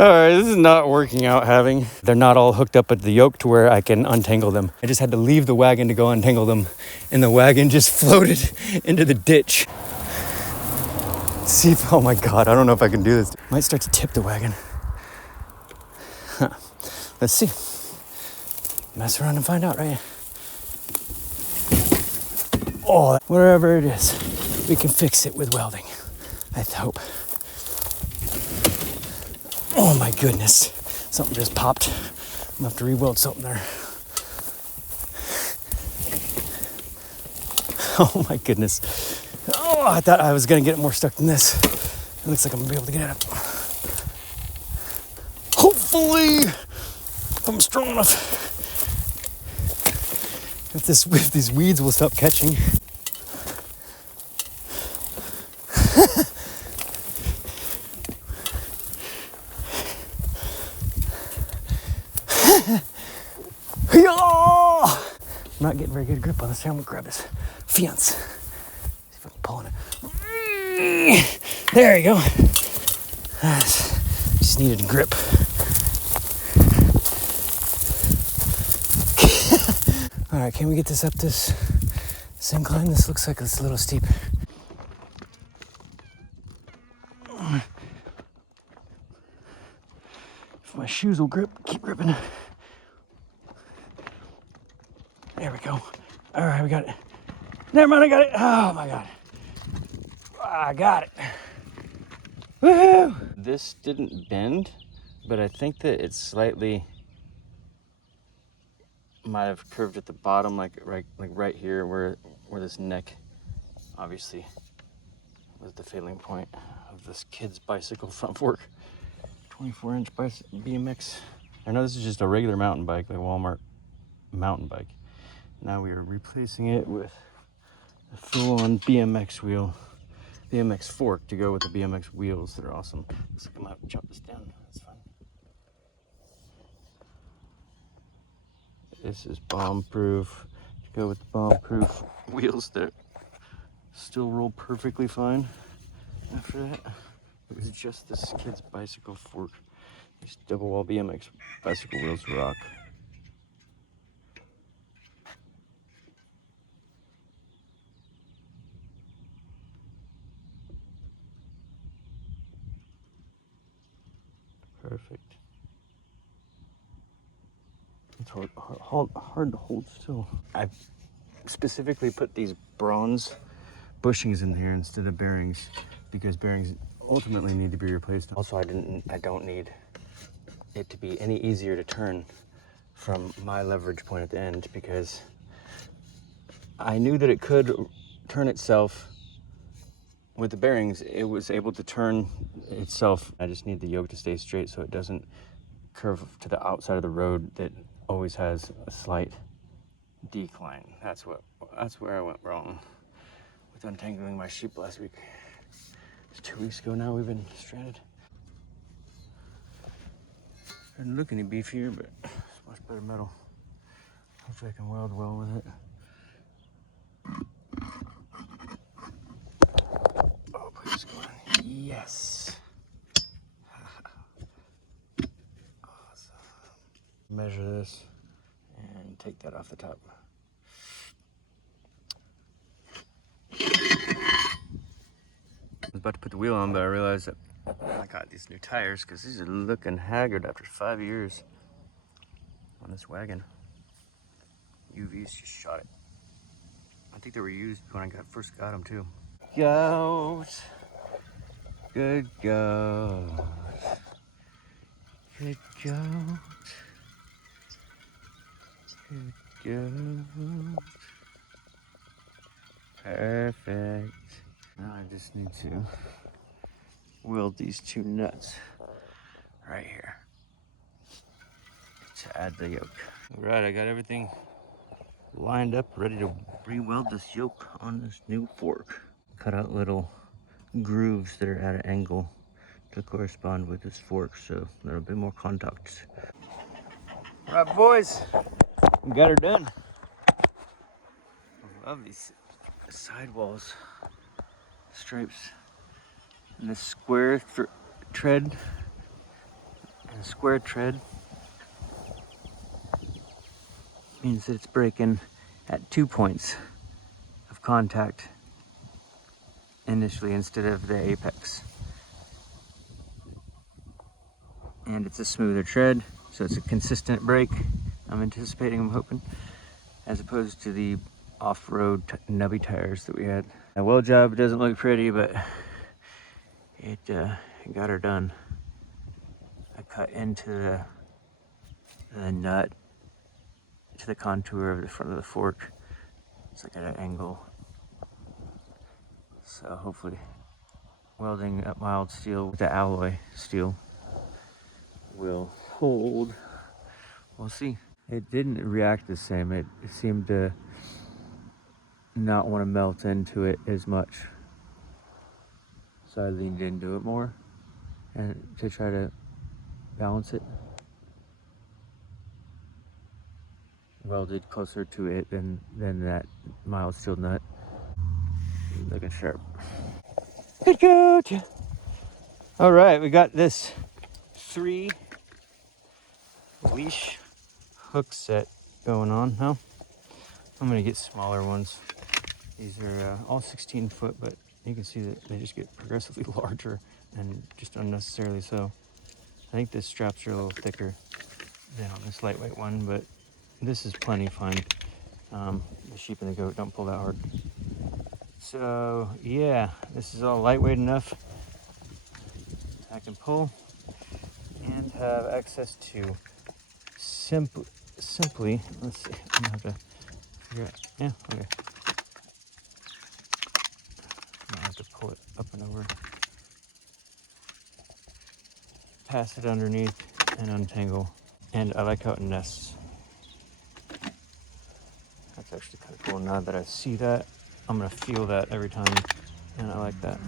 Alright, this is not working out having. They're not all hooked up at the yoke to where I can untangle them. I just had to leave the wagon to go untangle them, and the wagon just floated into the ditch. Let's see if, oh my god, I don't know if I can do this. Might start to tip the wagon. Huh. Let's see. Mess around and find out, right? Oh, wherever it is, we can fix it with welding, I hope. Oh my goodness, something just popped. I'm gonna have to re-weld something there. Oh my goodness. Oh, I thought I was gonna get it more stuck than this. It looks like I'm gonna be able to get it up. Hopefully, if I'm strong enough. If these weeds will stop catching. I'm not getting very good grip on this. I'm gonna grab this fence. See if I can pull on it. There you go. Just needed grip. All right, can we get this up this incline? This looks like it's a little steep. If my shoes will keep gripping. There we go. All right, we got it. Never mind, I got it. Oh my god. I got it. Woohoo! This didn't bend, but I think that it slightly might have curved at the bottom, like right here where this neck obviously was the failing point of this kid's bicycle front fork. 24-inch BMX. I know this is just a regular mountain bike, like Walmart mountain bike. Now we are replacing it with a full-on BMX wheel, BMX fork to go with the BMX wheels that are awesome. Let's come out and chop this down. That's fine. This is bomb-proof. To go with the bomb-proof wheels that still roll perfectly fine. After that, it was just this kid's bicycle fork. These double-wall BMX bicycle wheels rock. Perfect. It's hard to hold still. I specifically put these bronze bushings in here instead of bearings because bearings ultimately need to be replaced. Also, I don't need it to be any easier to turn from my leverage point at the end because I knew that it could turn itself. With the bearings, it was able to turn itself. I just need the yoke to stay straight so it doesn't curve to the outside of the road that always has a slight decline. That's where I went wrong with untangling my sheep last week. It's 2 weeks ago now we've been stranded. Doesn't look any beefier, but it's much better metal. Hopefully I can weld well with it. Oh, please go on. Yes. Awesome. Measure this and take that off the top. I was about to put the wheel on, but I realized that I got these new tires because these are looking haggard after 5 years on this wagon. UVs just shot it. I think they were used when I first got them too. Goat. Good goat. Good goat. Good goat. Perfect. Now I just need to weld these two nuts right here to add the yoke. All right, I got everything lined up, ready to re-weld this yoke on this new fork. Cut out little grooves that are at an angle to correspond with this fork, so there'll be more contacts. All right, boys, we got her done. I love these sidewalls, stripes, and this square tread The square tread means that it's breaking at 2 points of contact initially instead of the apex. And it's a smoother tread, so it's a consistent break. I'm hoping, as opposed to the off-road nubby tires that we had. The weld job doesn't look pretty, but it got her done. I cut into the nut to the contour of the front of the fork. It's like at an angle. So hopefully welding up mild steel with the alloy steel will hold. We'll see. It didn't react the same. It seemed to not want to melt into it as much. So I leaned into it more and to try to balance it. Welded closer to it than that mild steel nut. Looking sharp. Good coach. All right, we got this 3 leash hook set going on now. I'm gonna get smaller ones. These are all 16 foot, but you can see that they just get progressively larger and just unnecessarily so. I think the straps are a little thicker than on this lightweight one, but this is plenty fine. The sheep and the goat don't pull that hard. So yeah, this is all lightweight enough I can pull and have access to simply, let's see, I'm gonna have to figure out, yeah, okay. I have to pull it up and over, pass it underneath and untangle. And I like how it nests. That's actually kind of cool. Now that I see that, I'm gonna feel that every time, and I like that.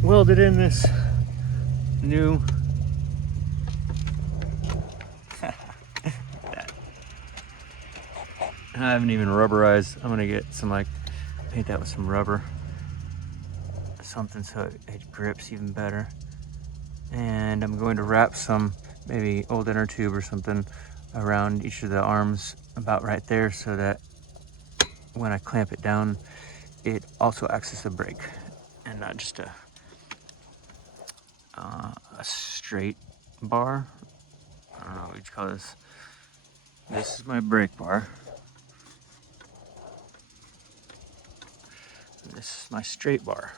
Welded in this new I haven't even rubberized. I'm gonna get some, like, paint that with some rubber, something so it grips even better. And I'm going to wrap some maybe old inner tube or something around each of the arms about right there, so that when I clamp it down, it also acts as a brake and not just a straight bar. I don't know what you call this. This is my brake bar. This is my straight bar.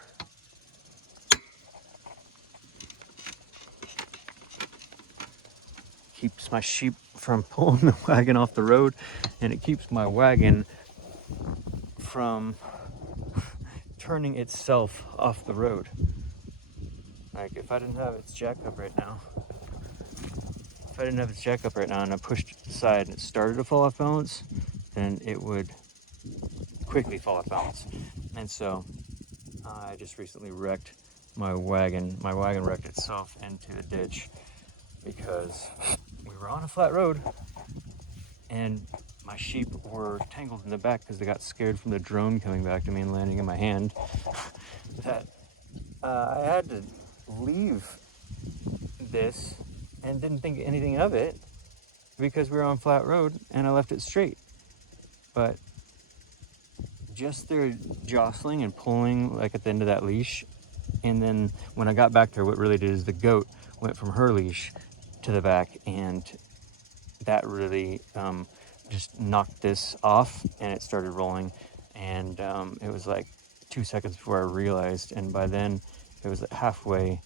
Keeps my sheep from pulling the wagon off the road, and it keeps my wagon from turning itself off the road. Like, if I didn't have its jack up right now, and I pushed it aside and it started to fall off balance, then it would quickly fall off balance. And so I just recently wrecked my wagon. My wagon wrecked itself into a ditch because we were on a flat road and my sheep were tangled in the back because they got scared from the drone coming back to me and landing in my hand. That I had to leave this and didn't think anything of it because we were on flat road and I left it straight. But just their jostling and pulling, like at the end of that leash, and then when I got back there, what really did is the goat went from her leash to the back, and that really just knocked this off, and it started rolling. And it was like 2 seconds before I realized, and by then it was halfway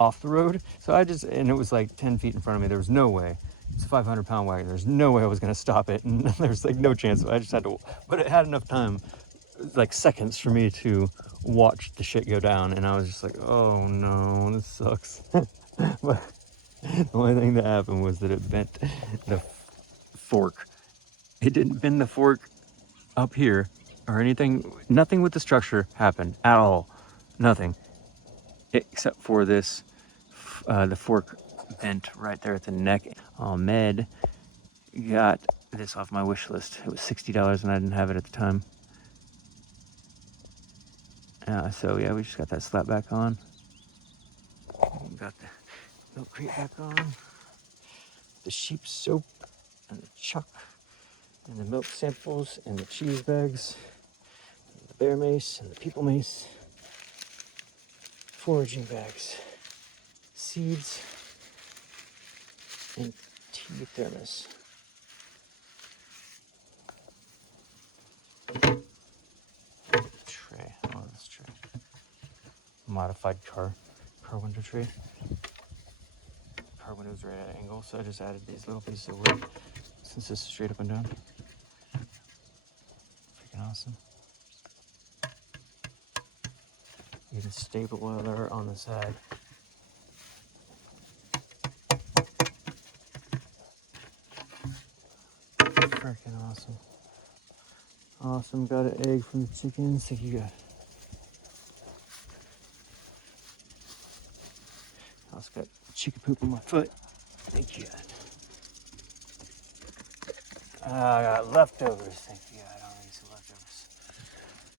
off the road. So and it was like 10 feet in front of me. There was no way. It's a 500-pound wagon. There's no way I was gonna stop it, and there's like no chance. I just had to, but it had enough time, like seconds, for me to watch the shit go down, and I was just like, oh no, this sucks. But the only thing that happened was that it bent the fork It didn't bend the fork up here or anything. Nothing with the structure happened at all. Nothing. Except for this, the fork bent right there at the neck. Med got this off my wish list. It was $60 and I didn't have it at the time. So yeah, we just got that slap back on. Got the milk crate back on. The sheep soap and the chuck and the milk samples and the cheese bags, and the bear mace and the people mace, foraging bags, seeds, and tea thermos. Tray. Oh, this tray. Modified car window tray. Car window's right at an angle, so I just added these little pieces of wood since this is straight up and down. Freaking awesome. Even stable weather on the side. Freaking awesome. Awesome. Got an egg from the chickens. Thank you, God. I also got chicken poop on my foot. Thank you, God. I got leftovers. Thank you, God.